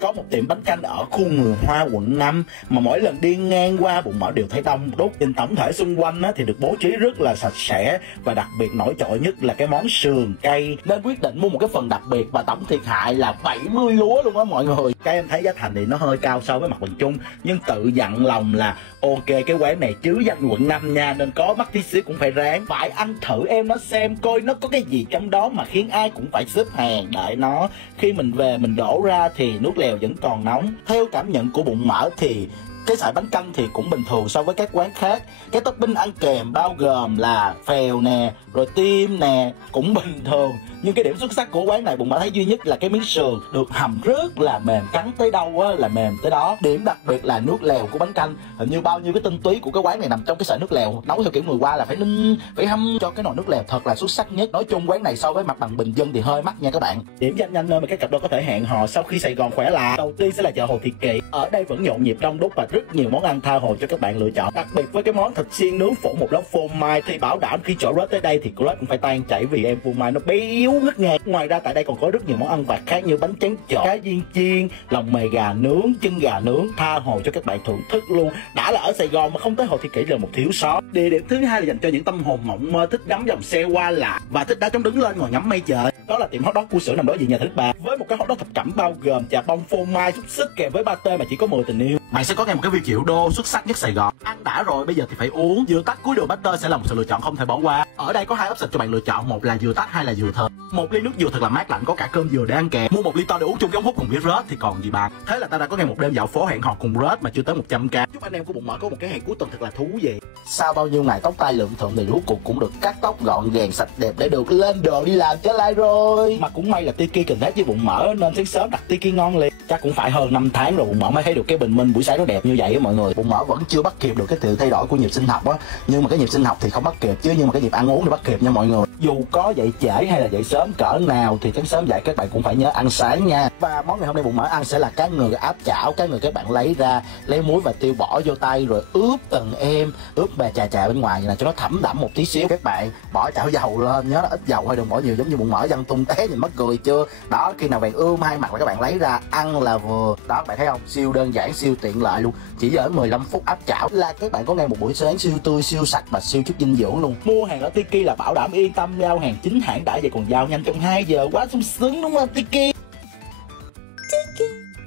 Có một tiệm bánh canh ở khu Người Hoa quận 5 mà mỗi lần đi ngang qua bụng mỡ đều thấy đông đúc. Nhìn tổng thể xung quanh thì được bố trí rất là sạch sẽ, và đặc biệt nổi trội nhất là cái món sườn cây, nên quyết định mua một cái phần đặc biệt và tổng thiệt hại là 70 lúa luôn á mọi người. Cái em thấy giá thành thì nó hơi cao so với mặt bằng chung, nhưng tự dặn lòng là ok, cái quán này chứ danh quận 5 nha, nên có mắc tí xíu cũng phải ráng, phải ăn thử em nó xem coi nó có cái gì trong đó mà khiến ai cũng phải xếp hàng đợi nó. Khi mình về mình đổ ra thì nước lèo vẫn còn nóng. Theo cảm nhận của bụng mỡ thì cái sợi bánh canh thì cũng bình thường so với các quán khác. Cái topping ăn kèm bao gồm là phèo nè, rồi tim nè, cũng bình thường. Nhưng cái điểm xuất sắc của quán này bụng mỡ thấy duy nhất là cái miếng sườn được hầm rất là mềm, cắn tới đâu á là mềm tới đó. Điểm đặc biệt là nước lèo của bánh canh, hình như bao nhiêu cái tinh túy của cái quán này nằm trong cái sợi nước lèo. Nấu theo kiểu người qua là phải ninh, phải hâm cho cái nồi nước lèo thật là xuất sắc nhất. Nói chung quán này so với mặt bằng bình dân thì hơi mắc nha các bạn. Điểm danh nhanh nơi mà các cặp đôi có thể hẹn hò sau khi Sài Gòn khỏe lại. Đầu tiên sẽ là chợ Hồ Thị Kỷ. Ở đây vẫn nhộn nhịp đông đúc và rất nhiều món ăn tha hồ cho các bạn lựa chọn. Đặc biệt với cái món thịt xiên nướng phủ một lớp phô mai thì bảo đảm khi chỗ rớt tới đây thì cô rớt cũng phải tan chảy, vì em phô mai nó béo ngất ngạt. Ngoài ra tại đây còn có rất nhiều món ăn vặt khác như bánh tráng trộn, cá viên chiên, lòng mề gà nướng, chân gà nướng, tha hồ cho các bạn thưởng thức luôn. Đã là ở Sài Gòn mà không tới Hồ Thị Kỷ là một thiếu sót. Địa điểm thứ hai là dành cho những tâm hồn mộng mơ thích ngắm dòng xe qua lại và thích đá chống đứng lên ngồi ngắm mây trời. Đó là tiệm hot dog Cua Sữa nằm đối diện nhà thờ Đức Bà, với một cái hot dog thập cẩm bao gồm chà bông, phô mai, xúc xích kèm với pate mà chỉ có 10 tình yêu. Bạn sẽ có ngay một cái view triệu đô xuất sắc nhất Sài Gòn. Ăn đã rồi, bây giờ thì phải uống. Dừa tách cuối đường pate sẽ là một sự lựa chọn không thể bỏ qua. Ở đây có hai option cho bạn lựa chọn, một là dừa tách, hai là dừa thơm. Một ly nước dừa thật là mát lạnh, có cả cơm dừa để ăn kèm. Mua một ly to để uống chung cái hút cùng với rớt thì còn gì bằng. Thế là ta đã có ngay một đêm dạo phố hẹn hò cùng rớt mà chưa tới 100k. Chúc anh em của bụng mỡ có một cái hẹn cuối tuần thật là thú vị. Sau bao nhiêu ngày tóc tai lượm thượm thì rốt cuộc cũng được cắt tóc gọn gàng sạch đẹp để được lên đồ đi làm trở lại rồi. Mà cũng may là Tiki cần hết với bụng mỡ nên sáng sớm đặt Tiki ngon liền. Chắc cũng phải hơn 5 tháng rồi bụng mỡ mới thấy được cái bình minh buổi sáng nó đẹp như vậy á mọi người. Bụng mỡ vẫn chưa bắt kịp được cái sự thay đổi của nhịp sinh học á, nhưng mà cái nhịp sinh học thì không bắt kịp chứ, nhưng mà cái nhịp ăn uống thì bắt kịp nha mọi người. Dù có dậy trễ hay là dậy sớm cỡ nào thì sáng sớm dậy các bạn cũng phải nhớ ăn sáng nha. Và món ngày hôm nay bụng mỡ ăn sẽ là cá ngừ áp chảo. Cá ngừ các bạn lấy ra, lấy muối và tiêu bỏ vô tay rồi ướp từng em, ướp bè chà bên ngoài là cho nó thấm đẫm một tí xíu. Các bạn bỏ chảo dầu lên, nhớ là ít dầu thôi, đừng bỏ nhiều giống như bụng mỡ văng tung té nhìn mắc cười chưa. Đó, khi nào bạn ươm hai mặt là các bạn lấy ra ăn là vừa. Đó các bạn thấy không, siêu đơn giản, siêu tiện lợi luôn. Chỉ ở 15 phút áp chảo là các bạn có ngay một buổi sáng siêu tươi, siêu sạch và siêu chất dinh dưỡng luôn. Mua hàng ở Tiki là bảo đảm yên tâm, giao hàng chính hãng đã vậy còn giao nhanh trong 2 giờ, quá sung sướng đúng không Tiki?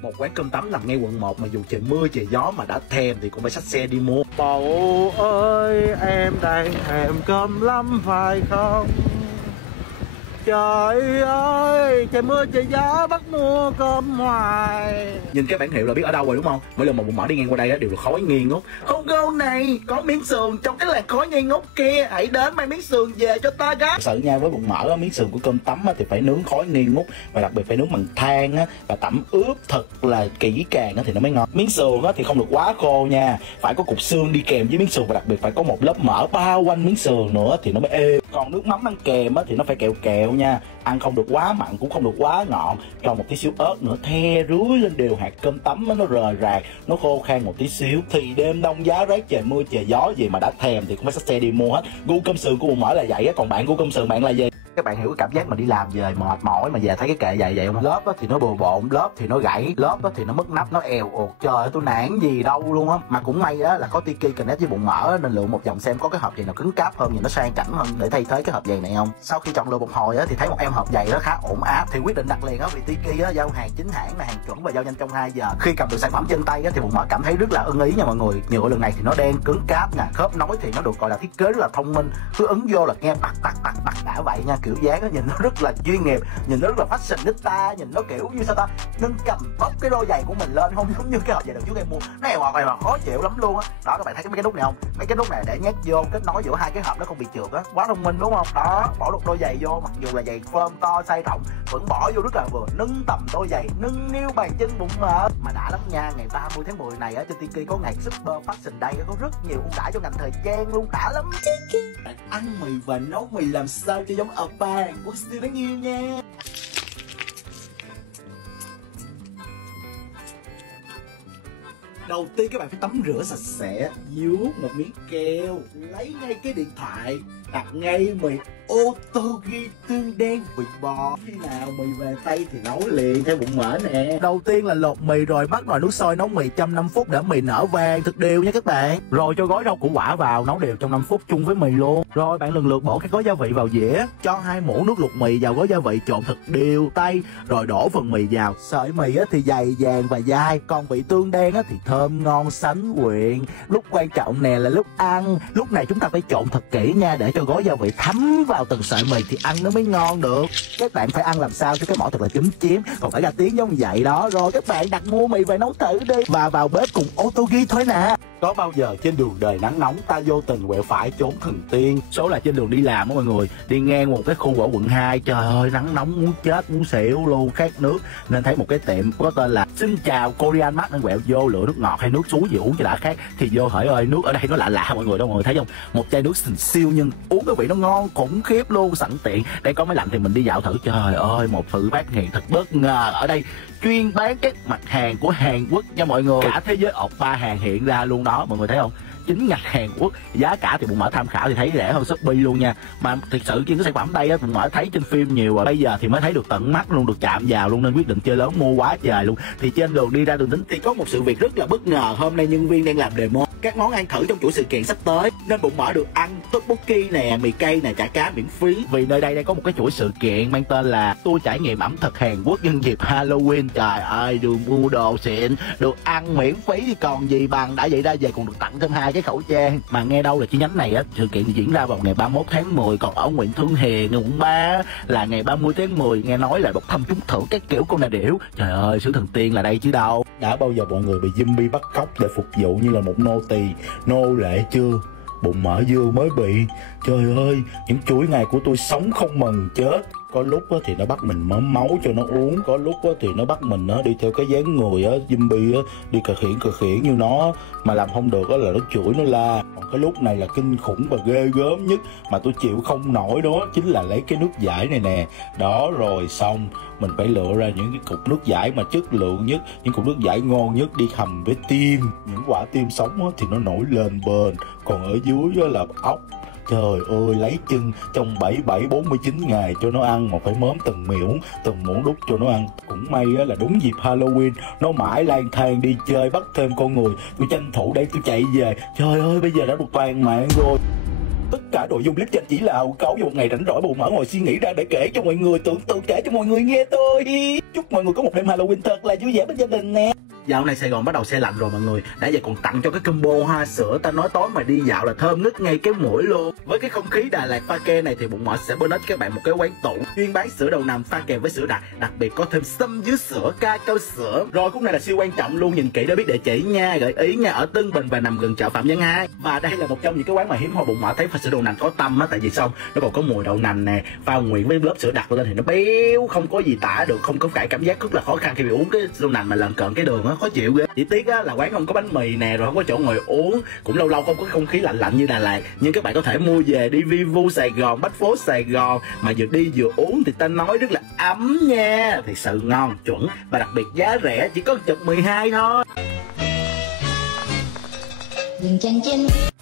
Một quán cơm tấm nằm ngay quận 1 mà dù trời mưa trời gió mà đã thèm thì cũng phải xách xe đi mua. Bầu ơi em đang thèm cơm lắm phải không? Trời ơi, trời mưa trời gió bắt mua cơm hoài. Nhìn cái bản hiệu là biết ở đâu rồi đúng không? Mỗi lần mà bụng mỡ đi ngang qua đây đều là khói nghi ngút. Không câu này, có miếng sườn trong cái làn khói nghi ngút kia, hãy đến mang miếng sườn về cho ta gấp. Sự nha, với bụng mỡ miếng sườn của cơm tấm thì phải nướng khói nghi ngút, và đặc biệt phải nướng bằng than và tẩm ướp thật là kỹ càng thì nó mới ngon. Miếng sườn thì không được quá khô nha, phải có cục xương đi kèm với miếng sườn, và đặc biệt phải có một lớp mỡ bao quanh miếng sườn nữa thì nó mới êm. Còn nước mắm ăn kèm thì nó phải kẹo kẹo nha, ăn không được quá mặn cũng không được quá ngọt, cho một tí xíu ớt nữa, the rưới lên đều hạt cơm tấm nó rời rạc, nó khô khan một tí xíu. Thì đêm đông giá rét trời mưa trời gió gì mà đã thèm thì cũng phải xách xe đi mua hết. Gu cơm sườn của bụng mỡ là vậy á, còn bạn gu cơm sườn bạn là gì? Các bạn hiểu cái cảm giác mà đi làm về mệt mỏi mà về thấy cái kệ vậy không? Lớp thì nó bừa bộn, lớp thì nó gãy, lớp thì nó mất nắp, nó èo uột. Trời ơi, tôi nản gì đâu luôn á. Mà cũng may á là có Tiki Connect với bụng mỡ nên lựa một vòng xem có cái hộp giày nào cứng cáp hơn, nhìn nó sang chảnh hơn để thay thế cái hộp giày này không. Sau khi chọn lựa một hồi á thì thấy một em hộp giày đó khá ổn áp thì quyết định đặt liền á, vì Tiki á giao hàng chính hãng là hàng chuẩn và giao nhanh trong 2 giờ. Khi cầm được sản phẩm trên tay á thì bụng mỡ cảm thấy rất là ưng ý nha mọi người. Nhựa lần này thì nó đen cứng cáp nè, khớp nối thì nó được gọi là thiết kế rất là thông minh, cứ ấn vô là nghe bạc đã vậy nha. Kiểu dáng nó nhìn nó rất là chuyên nghiệp, nhìn nó rất là fashionista, nhìn nó kiểu như sao ta, nâng cầm bóc cái đôi giày của mình lên, không giống như cái hộp giày đợt trước em mua nó èo ọt này mà khó chịu lắm luôn á. Đó các bạn thấy mấy cái nút này không, mấy cái nút này để nhét vô kết nối giữa hai cái hộp nó không bị trượt á, quá thông minh đúng không? Đó, bỏ một đôi giày vô, mặc dù là giày phơm to size rộng vẫn bỏ vô rất là vừa, nâng tầm đôi giày, nâng niu bàn chân bụng mỡ mà đã lắm nha. Ngày 30 tháng 10 này á trên Tiki có ngày Super Fashion Day, có rất nhiều ưu đãi cho ngành thời trang luôn, đã lắm. Bạn ăn mì và nấu mì làm sao cho giống oppa Hàn Quốc siêu đáng yêu nha. Đầu tiên các bạn phải tắm rửa sạch sẽ, vuốt một miếng keo, lấy ngay cái điện thoại, đặt ngay mì Ottogi tương đen vị bò. Khi nào mì về tay thì nấu liền theo bụng mỡ nè. Đầu tiên là lột mì rồi bắt nồi nước sôi nấu mì trong 5 phút để mì nở vàng thật đều nha các bạn. Rồi cho gói rau củ quả vào nấu đều trong 5 phút chung với mì luôn. Rồi bạn lần lượt bỏ các gói gia vị vào dĩa, cho 2 muỗng nước luộc mì vào gói gia vị trộn thật đều tay, rồi đổ phần mì vào. Sợi mì thì dày dàng và dai, còn vị tương đen thì thơm ngon sánh quyện. Lúc quan trọng nè là lúc ăn, lúc này chúng ta phải trộn thật kỹ nha, để cho gói gia vị thấm vào từng sợi mì thì ăn nó mới ngon được. Các bạn phải ăn làm sao cho cái mỏ thật là chúm chím, còn phải ra tiếng giống vậy đó. Rồi các bạn đặt mua mì về nấu thử đi và vào bếp cùng Ottogi thôi nè. Có bao giờ trên đường đời nắng nóng ta vô tình quẹo phải trốn thần tiên? Số là trên đường đi làm đó mọi người, đi ngang một cái khu ở quận 2, trời ơi nắng nóng muốn chết muốn xỉu luôn, khát nước nên thấy một cái tiệm có tên là Xin Chào Korean Mart, nên quẹo vô lựa nước ngọt hay nước suối gì uống cho đã khát. Thì vô hỏi ơi nước ở đây nó lạ lạ mọi người, đâu mọi người thấy không, một chai nước siêu nhưng uống cái vị nó ngon khủng khiếp luôn. Sẵn tiện đây có máy lạnh thì mình đi dạo thử, trời ơi một sự phát hiện thật bất ngờ. Ở đây chuyên bán các mặt hàng của Hàn Quốc nha mọi người, cả thế giới oppa Hàn hiện ra luôn đó mọi người thấy không. Chính ngạch Hàn Quốc, giá cả thì bụng mỡ tham khảo thì thấy rẻ hơn Shopee luôn nha. Mà thực sự trên cái sản phẩm đây á, bụng mỡ thấy trên phim nhiều rồi, bây giờ thì mới thấy được tận mắt luôn, được chạm vào luôn, nên quyết định chơi lớn mua quá trời luôn. Thì trên đường đi ra đường Tính thì có một sự việc rất là bất ngờ. Hôm nay nhân viên đang làm demo các món ăn thử trong chuỗi sự kiện sắp tới, nên bụng mỡ được ăn tteokbokki nè, mì cay nè, chả cá miễn phí. Vì nơi đây có một cái chuỗi sự kiện mang tên là tour trải nghiệm ẩm thực Hàn Quốc nhân dịp Halloween. Trời ơi, được mua đồ xịn, được ăn miễn phí thì còn gì bằng. Đã vậy ra về còn được tặng thêm 2 cái khẩu trang. Mà nghe đâu là chi nhánh này á, sự kiện thì diễn ra vào ngày 31 tháng 10, còn ở Nguyễn Thương Hiền quận 3 là ngày 30 tháng 10. Nghe nói là bốc thăm trúng thưởng các kiểu con nà điểu. Trời ơi, xứ thần tiên là đây chứ đâu. Đã bao giờ mọi người bị zombie bắt cóc để phục vụ như là một nô tỳ, nô lệ chưa? Bụng mỡ vừa mới bị. Trời ơi, những chuỗi ngày của tôi sống không mừng chết. Có lúc thì nó bắt mình mớm máu cho nó uống, có lúc thì nó bắt mình đi theo cái dáng người zombie đi cà khịa như nó, mà làm không được là nó chửi nó la. Còn cái lúc này là kinh khủng và ghê gớm nhất mà tôi chịu không nổi đó chính là lấy cái nước giải này nè. Đó rồi xong mình phải lựa ra những cái cục nước giải mà chất lượng nhất, những cục nước giải ngon nhất đi hầm với tim. Những quả tim sống thì nó nổi lên bền, còn ở dưới là ốc. Trời ơi, lấy chân trong 47-49 ngày cho nó ăn mà phải mớm từng miếng, từng muỗng đút cho nó ăn. Cũng may là đúng dịp Halloween, nó mãi lang thang đi chơi bắt thêm con người. Tôi tranh thủ đây tôi chạy về. Trời ơi, bây giờ đã được toàn mạng rồi. Tất cả nội dung clip trên chỉ là câu một ngày rảnh rỗi bụng mỡ ngồi suy nghĩ ra để kể cho mọi người, tưởng tượng kể cho mọi người nghe thôi. Chúc mọi người có một đêm Halloween thật là vui vẻ bên gia đình nè. Dạo này Sài Gòn bắt đầu se lạnh rồi mọi người, đã vậy còn tặng cho cái combo hoa sữa ta nói tối mà đi dạo là thơm nứt ngay cái mũi luôn. Với cái không khí Đà Lạt pha ke này thì bụng mỡ sẽ bonus các bạn một cái quán tủ chuyên bán sữa đậu nành pha kèm với sữa đặc biệt có thêm sâm dứa sữa, ca cao sữa. Rồi khúc này là siêu quan trọng luôn, nhìn kỹ để biết địa chỉ nha, gợi ý nha, ở Tân Bình và nằm gần chợ Phạm Văn 2. Và đây là một trong những cái quán mà hiếm hoi bụng mỡ thấy pha sữa đậu nành có tâm á, tại vì xong nó còn có mùi đậu nành nè, pha nguyện với lớp sữa đặc lên thì nó béo không có gì tả được, không có phải cảm giác rất là khó khăn khi bị uống cái sữa đậu nành mà lần cận cái đường á, khó chịu ghê. Chỉ tiếc là quán không có bánh mì nè, rồi không có chỗ ngồi uống, cũng lâu lâu không có không khí lạnh lạnh như Đà Lạt. Nhưng các bạn có thể mua về đi Vivu Sài Gòn, Bách Phố Sài Gòn mà vừa đi vừa uống thì ta nói rất là ấm nha. Thì sự ngon chuẩn và đặc biệt giá rẻ, chỉ có 12 thôi.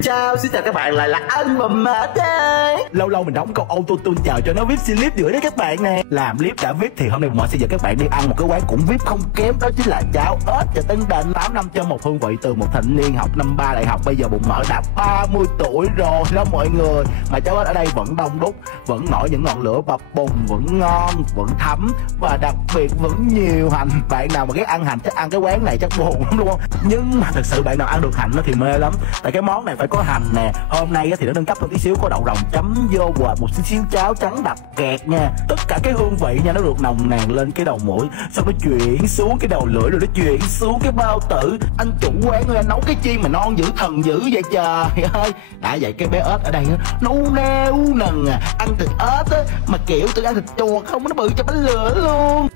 Chào, xin chào các bạn, lại là anh Bùm Mỡ đây. Lâu lâu mình đóng câu auto tune chào cho nó VIP xin clip nữa đấy các bạn nè. Làm clip đã VIP thì hôm nay Bùm Mỡ sẽ dẫn các bạn đi ăn một cái quán cũng VIP không kém, đó chính là cháo ếch chợ Tân Định. 8 năm cho một hương vị từ một thanh niên học năm 3 đại học, bây giờ Bùm Mỡ đã 30 tuổi rồi đó mọi người. Mà cháo ếch ở đây vẫn đông đúc, vẫn nổi những ngọn lửa bập bùng, vẫn ngon, vẫn thấm và đặc biệt vẫn nhiều hành. Bạn nào mà ghét ăn hành chắc ăn cái quán này chắc buồn lắm luôn. Nhưng mà thật sự bạn nào ăn được hành nó thì mê lắm, tại cái món này phải có hành nè. Hôm nay thì nó nâng cấp hơn tí xíu, có đậu rồng chấm vô và một xíu cháo trắng đặc kẹt nha. Tất cả cái hương vị nha nó được nồng nàn lên cái đầu mũi, xong nó chuyển xuống cái đầu lưỡi, rồi nó chuyển xuống cái bao tử. Anh chủ quán ơi, anh nấu cái chi mà non dữ thần dữ vậy trời ơi. Đã vậy cái bé ếch ở đây nấu neo nần ăn thịt ếch á, mà kiểu tự ăn thịt chuột không, nó bự cho bánh lửa luôn.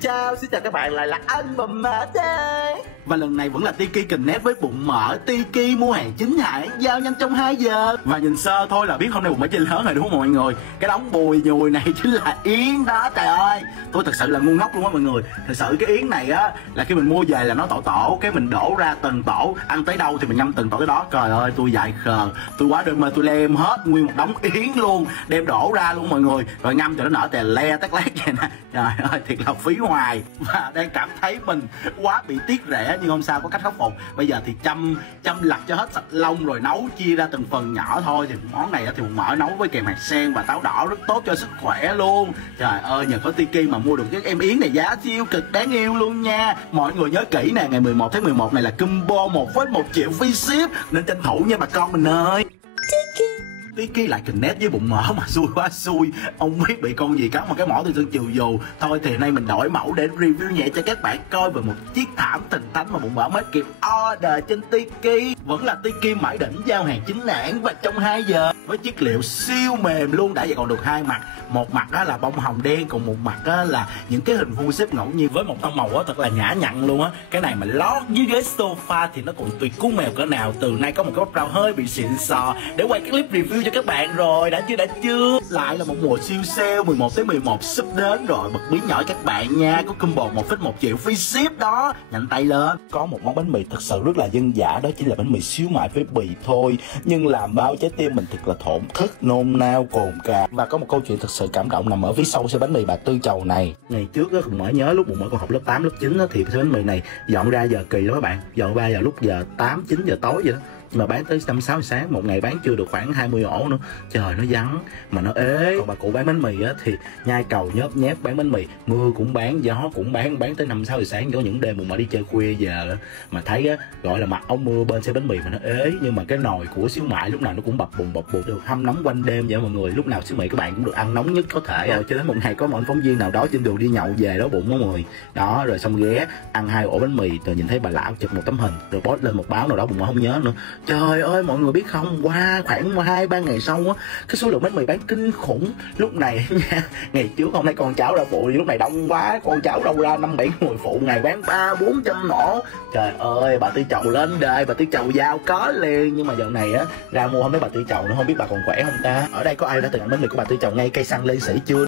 Chào, xin chào các bạn, lại là anh Bùm Mỡ đây. Và lần này vẫn là Tiki Connect với bụng mỡ. Tiki mua hàng chính hãng, giao nhanh trong 2 giờ. Và nhìn sơ thôi là biết hôm nay bụng mỡ trên lớn rồi đúng không mọi người? Cái đống bùi nhùi này chính là yến đó, trời ơi. Tôi thật sự là ngu ngốc luôn á mọi người. Thật sự cái yến này á là khi mình mua về là nó tổ, cái mình đổ ra từng tổ, ăn tới đâu thì mình ngâm từng tổ tới đó. Trời ơi, tôi dại khờ, tôi quá đêm mê, tôi lem hết nguyên một đống yến luôn, đem đổ ra luôn mọi người, rồi ngâm cho nó nở tè le tắc lát vậy nè. Trời ơi, thiệt là phí hoài. Và đang cảm thấy mình quá bị tiếc rẻ, nhưng không sao, có cách khắc phục. Bây giờ thì chăm lặt cho hết sạch lông rồi nấu chia ra từng phần nhỏ thôi. Thì món này thì bụng mỡ nấu với kèm hạt sen và táo đỏ rất tốt cho sức khỏe luôn. Trời ơi, nhờ có Tiki mà mua được cái em yến này giá siêu cực đáng yêu luôn nha. Mọi người nhớ kỹ nè, ngày 11 tháng 11 này là combo 1 với 1 triệu free ship, nên tranh thủ nha bà con mình ơi. Tiki lại Connect với bụng mỡ mà xui quá xui, ông biết bị con gì cắn một cái mỏ từ xương chiều dù. Thôi thì nay mình đổi mẫu để review nhẹ cho các bạn coi về một chiếc thảm tình thánh mà bụng mỡ mới kịp order trên Tiki. Vẫn là Tiki mãi đỉnh, giao hàng chính hãng và trong 2 giờ, với chất liệu siêu mềm luôn. Đã vậy còn được 2 mặt, một mặt đó là bông hồng đen, còn một mặt đó là những cái hình vuông xếp ngẫu nhiên với một tông màu thật là nhã nhặn luôn á. Cái này mà lót dưới ghế sofa thì nó cũng tuyệt cú mèo cỡ nào. Từ nay có một cái background hơi bị xịn sò để quay cái clip review cho các bạn rồi. Đã chưa lại là một mùa siêu sale 11 tới 11 sắp đến rồi. Bật mí nhỏ các bạn nha, có combo 1,1 triệu free ship đó, nhanh tay lên. Có một món bánh mì thật sự rất là dân dã, đó chính là bánh mì xíu mại với bì thôi, nhưng làm bao trái tim mình thật là thổn thức, nôn nao cồn cào. Và có một câu chuyện thật sự cảm động nằm ở phía sau xe bánh mì bà Tư Chầu này. Ngày trước á, Bụng Mỡ nhớ lúc Bụng Mỡ còn học lớp 8, lớp 9 á, thì xe bánh mì này dọn ra giờ kỳ lắm các bạn, dọn ra giờ lúc giờ 8, 9 giờ tối vậy đó, mà bán tới 5, 6 giờ sáng, một ngày bán chưa được khoảng 20 ổ nữa. Trời, nó vắng mà nó ế. Còn bà cụ bán bánh mì á thì nhai cầu nhớp nhép bán bánh mì, mưa cũng bán, gió cũng bán tới 5, 6 giờ sáng. Có những đêm Bụng Mỡ đi chơi khuya giờ mà thấy á, gọi là mặc áo mưa bên xe bánh mì mà nó ế, nhưng mà cái nồi của xíu mại lúc nào nó cũng bập bùng được hâm nóng quanh đêm vậy mọi người. Lúc nào xíu mại các bạn cũng được ăn nóng nhất có thể. Rồi cho đến một ngày có một phóng viên nào đó trên đường đi nhậu về đó bụng mọi người đó, rồi xong ghé ăn 2 ổ bánh mì, rồi nhìn thấy bà lão chụp một tấm hình rồi post lên một báo nào đó Bụng Mỡ không nhớ nữa. Trời ơi mọi người biết không, qua khoảng 2-3 ngày sau á, cái số lượng bánh mì bán kinh khủng. Lúc này nha, ngày trước không thấy con cháu ra phụ, lúc này đông quá, con cháu đâu ra 5-7 người phụ, ngày bán 300-400 ổ. Trời ơi, bà Tư Chầu lên đời, bà Tư Chầu giao có liền. Nhưng mà dạo này á, ra mua không thấy bà Tư Chầu nữa, không biết bà còn khỏe không ta. Ở đây có ai đã từng ăn bánh mì của bà Tư Chầu ngay cây xăng Lê Sĩ chưa?